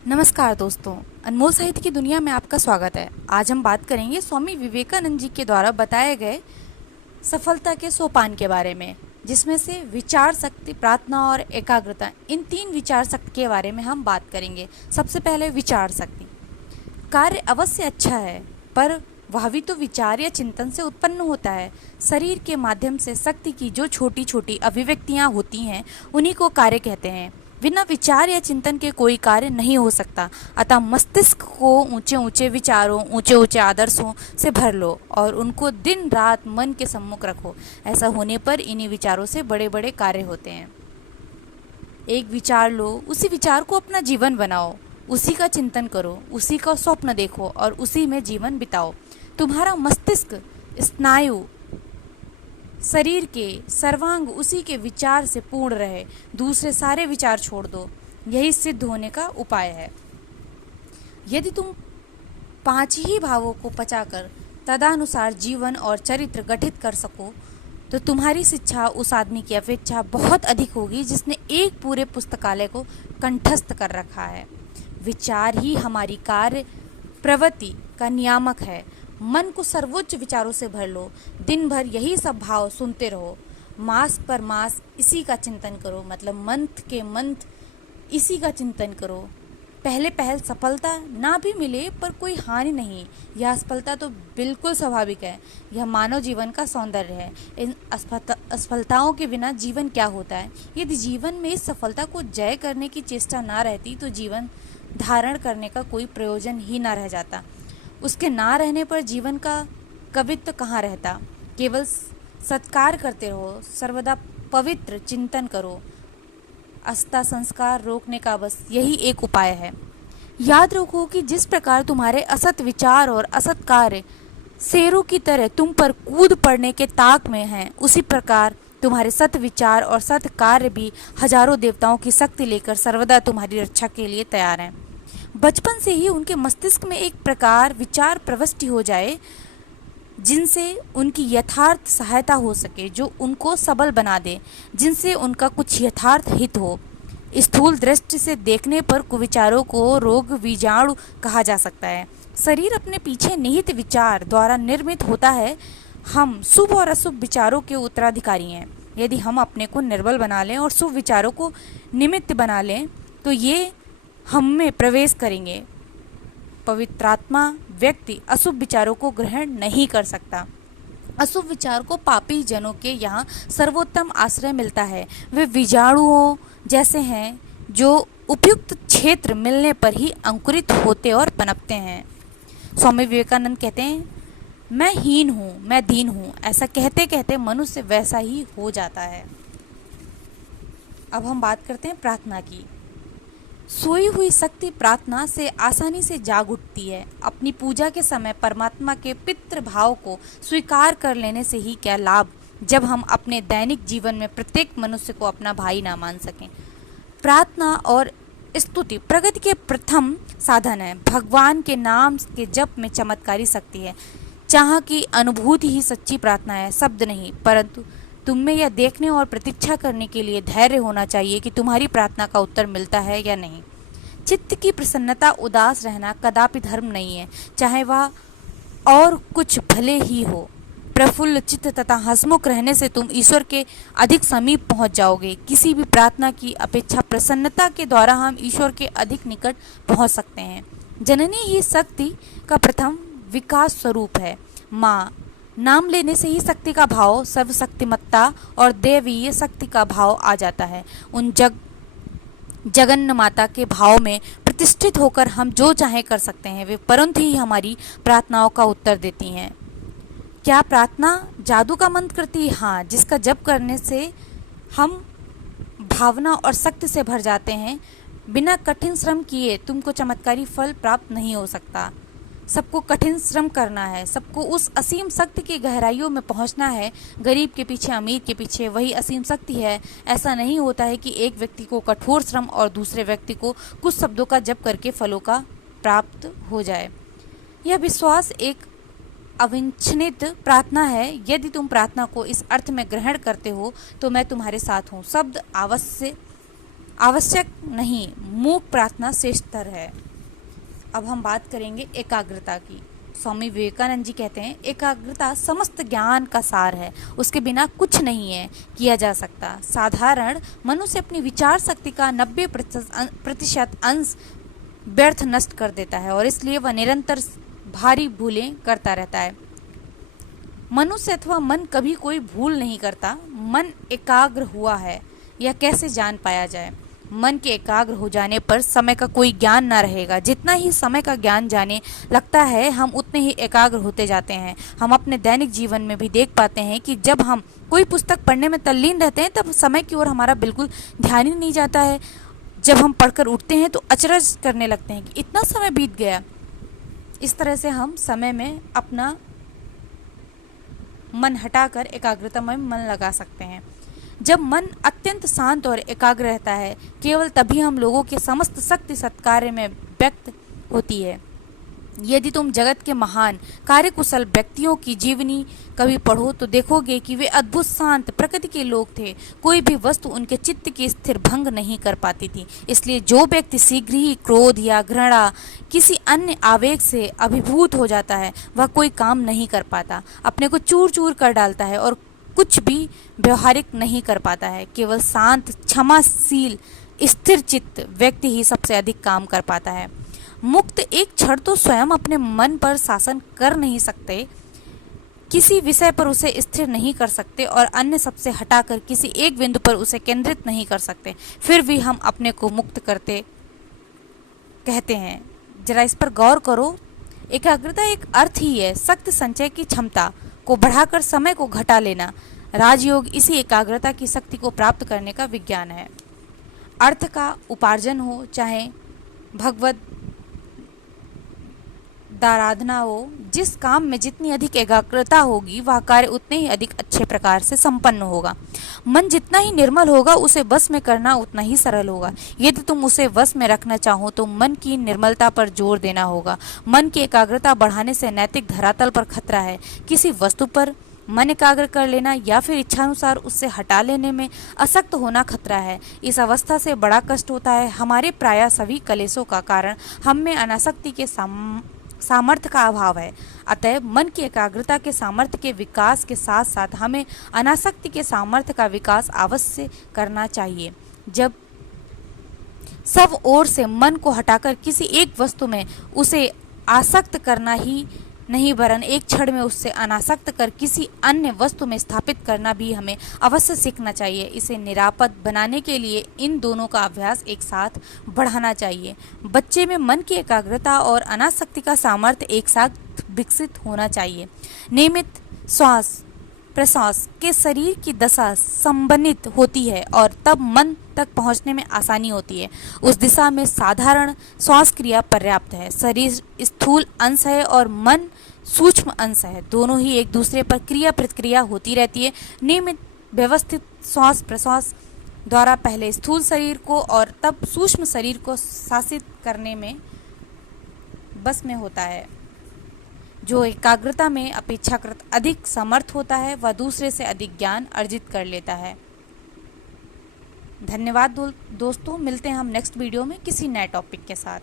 नमस्कार दोस्तों, अनमोल साहित्य की दुनिया में आपका स्वागत है। आज हम बात करेंगे स्वामी विवेकानंद जी के द्वारा बताए गए सफलता के सोपान के बारे में, जिसमें से विचार शक्ति, प्रार्थना और एकाग्रता, इन तीन विचार शक्ति के बारे में हम बात करेंगे। सबसे पहले विचार शक्ति। कार्य अवश्य अच्छा है, पर वह भी तो विचार या चिंतन से उत्पन्न होता है। शरीर के माध्यम से शक्ति की जो छोटी छोटी अभिव्यक्तियां होती हैं, उन्हीं को कार्य कहते हैं। बिना विचार या चिंतन के कोई कार्य नहीं हो सकता। अतः मस्तिष्क को ऊंचे ऊंचे विचारों, ऊंचे ऊंचे आदर्शों से भर लो और उनको दिन रात मन के सम्मुख रखो। ऐसा होने पर इन्हीं विचारों से बड़े बड़े कार्य होते हैं। एक विचार लो, उसी विचार को अपना जीवन बनाओ, उसी का चिंतन करो, उसी का स्वप्न देखो और उसी में जीवन बिताओ। तुम्हारा मस्तिष्क, स्नायु, शरीर के सर्वांग उसी के विचार से पूर्ण रहे। दूसरे सारे विचार छोड़ दो। यही सिद्ध होने का उपाय है। यदि तुम पांच ही भावों को पचाकर तदनुसार जीवन और चरित्र गठित कर सको, तो तुम्हारी शिक्षा उस आदमी की अपेक्षा बहुत अधिक होगी जिसने एक पूरे पुस्तकालय को कंठस्थ कर रखा है। विचार ही हमारी कार्य प्रवृत्ति का नियामक है। मन को सर्वोच्च विचारों से भर लो। दिन भर यही सब भाव सुनते रहो। मास पर मास इसी का चिंतन करो, मतलब मंथ के मंथ इसी का चिंतन करो। पहले पहल सफलता ना भी मिले पर कोई हानि नहीं। यह असफलता तो बिल्कुल स्वाभाविक है। यह मानव जीवन का सौंदर्य है। इन असफलताओं के बिना जीवन क्या होता है? यदि जीवन में इस सफलता को जय करने की चेष्टा ना रहती तो जीवन धारण करने का कोई प्रयोजन ही ना रह जाता। उसके ना रहने पर जीवन का कवित्व कहाँ रहता? केवल सत्कार करते रहो, सर्वदा पवित्र चिंतन करो। अस्था संस्कार रोकने का बस यही एक उपाय है। याद रखो कि जिस प्रकार तुम्हारे असत विचार और असत कार्य शेरों की तरह तुम पर कूद पड़ने के ताक में हैं, उसी प्रकार तुम्हारे सत विचार और सत कार्य भी हजारों देवताओं की शक्ति लेकर सर्वदा तुम्हारी रक्षा के लिए तैयार हैं। बचपन से ही उनके मस्तिष्क में एक प्रकार विचार प्रविष्टि हो जाए जिनसे उनकी यथार्थ सहायता हो सके, जो उनको सबल बना दे, जिनसे उनका कुछ यथार्थ हित हो। स्थूल दृष्टि से देखने पर कुविचारों को रोग बीजाणु कहा जा सकता है। शरीर अपने पीछे निहित विचार द्वारा निर्मित होता है। हम शुभ और अशुभ विचारों के उत्तराधिकारी हैं। यदि हम अपने को निर्बल बना लें और शुभ विचारों को निमित्त बना लें तो ये हम में प्रवेश करेंगे। पवित्रात्मा व्यक्ति अशुभ विचारों को ग्रहण नहीं कर सकता। अशुभ विचार को पापी जनों के यहाँ सर्वोत्तम आश्रय मिलता है। वे बीजाणुओं जैसे हैं जो उपयुक्त क्षेत्र मिलने पर ही अंकुरित होते और पनपते हैं। स्वामी विवेकानंद कहते हैं, मैं हीन हूँ, मैं दीन हूँ। ऐसा कहते कहते मनुष्य वैसा ही हो जाता है। अब हम बात करते हैं प्रार्थना की। सोई हुई शक्ति प्रार्थना से आसानी से जाग उठती है। अपनी पूजा के समय परमात्मा के पितृ भाव को स्वीकार कर लेने से ही क्या लाभ, जब हम अपने दैनिक जीवन में प्रत्येक मनुष्य को अपना भाई ना मान सकें। प्रार्थना और स्तुति प्रगति के प्रथम साधन है। भगवान के नाम के जप में चमत्कारी शक्ति है। चाह की अनुभूति ही सच्ची प्रार्थना है, शब्द नहीं। परंतु तुम में यह देखने और प्रतीक्षा करने के लिए धैर्य होना चाहिए कि तुम्हारी प्रार्थना का उत्तर मिलता है या नहीं। चित्त की प्रसन्नता, उदास रहना कदापि धर्म नहीं है, चाहे वह और कुछ भले ही हो। प्रफुल्ल चित्त तथा हंसमुख रहने से तुम ईश्वर के अधिक समीप पहुंच जाओगे। किसी भी प्रार्थना की अपेक्षा प्रसन्नता के द्वारा हम ईश्वर के अधिक निकट पहुंच सकते हैं। जननी ही शक्ति का प्रथम विकास स्वरूप है। माँ नाम लेने से ही शक्ति का भाव, सर्वशक्तिमत्ता और दैवीय शक्ति का भाव आ जाता है। उन जगन्न माता के भाव में प्रतिष्ठित होकर हम जो चाहे कर सकते हैं। वे परंतु ही हमारी प्रार्थनाओं का उत्तर देती हैं। क्या प्रार्थना जादू का मंत्र करती है? हाँ, जिसका जप करने से हम भावना और शक्ति से भर जाते हैं। बिना कठिन श्रम किए तुमको चमत्कारी फल प्राप्त नहीं हो सकता। सबको कठिन श्रम करना है, सबको उस असीम शक्ति की गहराइयों में पहुंचना है। गरीब के पीछे, अमीर के पीछे वही असीम शक्ति है। ऐसा नहीं होता है कि एक व्यक्ति को कठोर श्रम और दूसरे व्यक्ति को कुछ शब्दों का जप करके फलों का प्राप्त हो जाए। यह विश्वास एक अविच्छिन्नित प्रार्थना है। यदि तुम प्रार्थना को इस अर्थ में ग्रहण करते हो तो मैं तुम्हारे साथ हूँ। शब्द आवश्यक नहीं, मूक प्रार्थना श्रेष्ठतर है। अब हम बात करेंगे एकाग्रता की। स्वामी विवेकानंद जी कहते हैं, एकाग्रता समस्त ज्ञान का सार है, उसके बिना कुछ नहीं है किया जा सकता। साधारण मनुष्य अपनी विचार शक्ति का 90% अंश व्यर्थ नष्ट कर देता है और इसलिए वह निरंतर भारी भूलें करता रहता है। मनुष्य अथवा मन कभी कोई भूल नहीं करता। मन एकाग्र हुआ है यह कैसे जान पाया जाए? मन के एकाग्र हो जाने पर समय का कोई ज्ञान न रहेगा। जितना ही समय का ज्ञान जाने लगता है, हम उतने ही एकाग्र होते जाते हैं। हम अपने दैनिक जीवन में भी देख पाते हैं कि जब हम कोई पुस्तक पढ़ने में तल्लीन रहते हैं तब समय की ओर हमारा बिल्कुल ध्यान ही नहीं जाता है। जब हम पढ़कर उठते हैं तो अचरज करने लगते हैं कि इतना समय बीत गया। इस तरह से हम समय में अपना मन हटाकर एकाग्रता में मन लगा सकते हैं। जब मन अत्यंत शांत और एकाग्र रहता है, केवल तभी हम लोगों के समस्त शक्ति सत्कार्य में व्यक्त होती है। यदि तुम जगत के महान कार्यकुशल व्यक्तियों की जीवनी कभी पढ़ो तो देखोगे कि वे अद्भुत शांत प्रकृति के लोग थे। कोई भी वस्तु उनके चित्त की स्थिर भंग नहीं कर पाती थी। इसलिए जो व्यक्ति शीघ्र ही क्रोध या घृणा किसी अन्य आवेग से अभिभूत हो जाता है, वह कोई काम नहीं कर पाता, अपने को चूर चूर कर डालता है और कुछ भी व्यवहारिक नहीं कर पाता है। केवल शांत, क्षमाशील, स्थिर चित्त व्यक्ति ही सबसे अधिक काम कर पाता है। मुक्त एक क्षण तो स्वयं अपने मन पर शासन कर नहीं सकते, किसी विषय पर उसे स्थिर नहीं कर सकते और अन्य सबसे हटाकर किसी एक बिंदु पर उसे केंद्रित नहीं कर सकते, फिर भी हम अपने को मुक्त करते कहते हैं। जरा इस पर गौर करो। एकाग्रता एक अर्थ ही है, शक्ति संचय की क्षमता को बढ़ाकर समय को घटा लेना। राजयोग इसी एकाग्रता की शक्ति को प्राप्त करने का विज्ञान है। अर्थ का उपार्जन हो, चाहे भगवत आराधना हो, जिस काम में जितनी अधिक एकाग्रता होगी वह कार्य उतने ही अधिक अच्छे प्रकार से संपन्न होगा। मन जितना ही निर्मल होगा उसे वश में करना उतना ही सरल होगा। यदि तुम उसे वश में रखना चाहो तो मन की निर्मलता पर जोर देना होगा। मन की एकाग्रता बढ़ाने से नैतिक धरातल पर खतरा है। किसी वस्तु पर मन एकाग्र कर लेना या फिर इच्छानुसार उससे हटा लेने में असक्त होना खतरा है। इस अवस्था से बड़ा कष्ट होता है। हमारे प्रायः सभी कलेशों का कारण हम में अनासक्ति के सामर्थ्य का अभाव है। अतः मन की एकाग्रता के सामर्थ्य के विकास के साथ साथ हमें अनासक्ति के सामर्थ्य का विकास अवश्य करना चाहिए। जब सब ओर से मन को हटाकर किसी एक वस्तु में उसे आसक्त करना ही नहीं, वरन एक क्षण में उससे अनासक्त कर किसी अन्य वस्तु में स्थापित करना भी हमें अवश्य सीखना चाहिए। इसे निरापद बनाने के लिए इन दोनों का अभ्यास एक साथ बढ़ाना चाहिए। बच्चे में मन की एकाग्रता और अनासक्ति का सामर्थ्य एक साथ विकसित होना चाहिए। नियमित श्वास प्रश्वास के शरीर की दशा संबंधित होती है और तब मन तक पहुंचने में आसानी होती है। उस दिशा में साधारण श्वास क्रिया पर्याप्त है। शरीर स्थूल अंश है और मन सूक्ष्म अंश है। दोनों ही एक दूसरे पर क्रिया प्रतिक्रिया होती रहती है। नियमित व्यवस्थित श्वास प्रश्वास द्वारा पहले स्थूल शरीर को और तब सूक्ष्म शरीर को शासित करने में बस में होता है। जो एकाग्रता में अपेक्षाकृत अधिक समर्थ होता है वह दूसरे से अधिक ज्ञान अर्जित कर लेता है। धन्यवाद दोस्तों, मिलते हैं हम नेक्स्ट वीडियो में किसी नए टॉपिक के साथ।